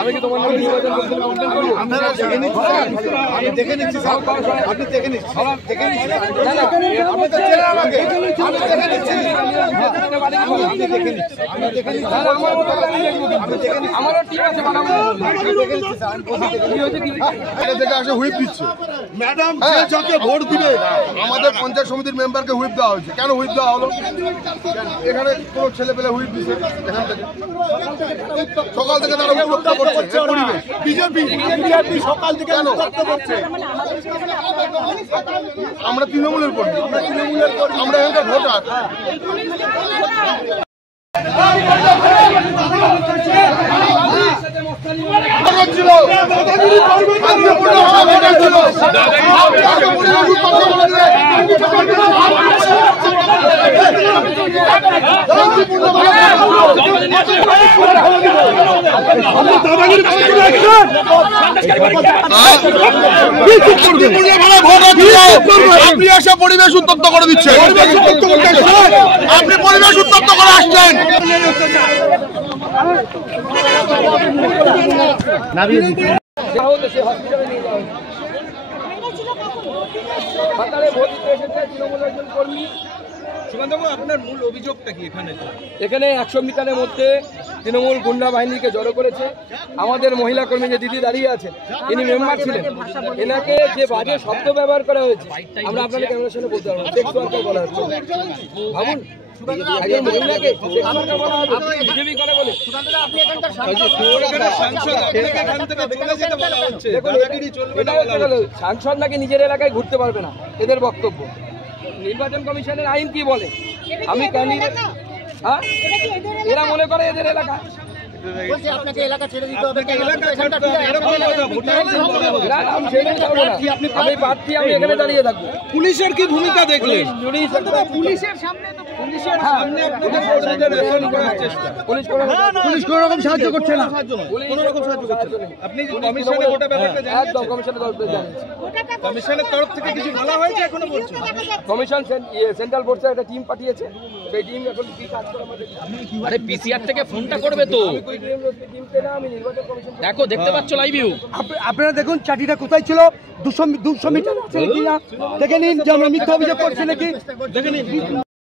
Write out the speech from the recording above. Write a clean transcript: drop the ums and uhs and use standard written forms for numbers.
আমি কি তোমার নামে নির্বাচন আমি দেখে নিচ্ছি আপনি দেখে নিচ্ছি আমারও টিম আছে হুইপ দিচ্ছে ম্যাডাম যাকে ভোট দিবে আমাদের পঞ্চায়েত সমিতির মেম্বারকে হুইপ দেওয়া হয়েছে। কেন হুইপ দেওয়া হলো? এখানে কোনো ছেলে পেলে হুইপ দিচ্ছে এখান থেকে সকাল থেকে তারা উত্তপ্ত করছে বিজেপি সকাল থেকে উত্তপ্ত করছে। আমরা তৃণমূলের কর্মী, আমরা এখানকার ভোটার। আপনি এসে পরিবেশ উত্তপ্ত করে দিচ্ছেন, আপনি পরিবেশ উত্তপ্ত করে আসছেন। আপনার মূল অভিযোগটা কি? এখানে 100 মিটারের মধ্যে তৃণমূল গুন্ডা বাহিনীকে জড়ো করেছে। আমাদের মহিলা কর্মী যে দিদি দাঁড়িয়ে আছেন, ইনি মেম্বার ছিলেন, এনাকে যে বাজে শব্দ ব্যবহার করা হয়েছে আমরা আপনাদের ক্যামেরার সামনে বলতে পারবো। সেক্স ওয়ার্কার বলা হচ্ছে। ভাবুন একজন মহিলাকে সেক্স ওয়ার্কার বলা হবে বিজেপি করে বলে। সাংসদ নাকি নিজের এলাকায় ঘুরতে পারবে না, এদের বক্তব্য। নির্বাচন কমিশনের আইন কি বলে? আমি ক্যান্ডিডেট, হ্যাঁ এরা মনে করে এদের এলাকা আপনাকে এলাকা ছেড়ে দিতে হবে। আমি প্রার্থী, আমি এখানে দাঁড়িয়ে থাকবো। পুলিশের কি ভূমিকা দেখলে? পুলিশের সামনে পুলিশ কোনো রকম সাহায্য করছে না। আপনি কমিশনে গোটা ব্যাপারটা জানেন? একদম কমিশনের তরফ থেকে কিছু বলা হয়েছে এখনো বলছেন? কমিশন সেন্ট্রাল ফোর্সের একটা টিম পাঠিয়েছে, সেই টিম এখন কি কাজ করে আমাদের। আরে পিসিআর থেকে ফোনটা করবে তো। দেখো, দেখতে পাচ্ছ লাইভ ভিউ। আপনারা দেখুন চাটিটা কোথায় ছিল, 200 মিটার আছে কিনা দেখে নিন। যে আমরা মিথ্যা অভিযোগ করছি নাকি দেখে নিন।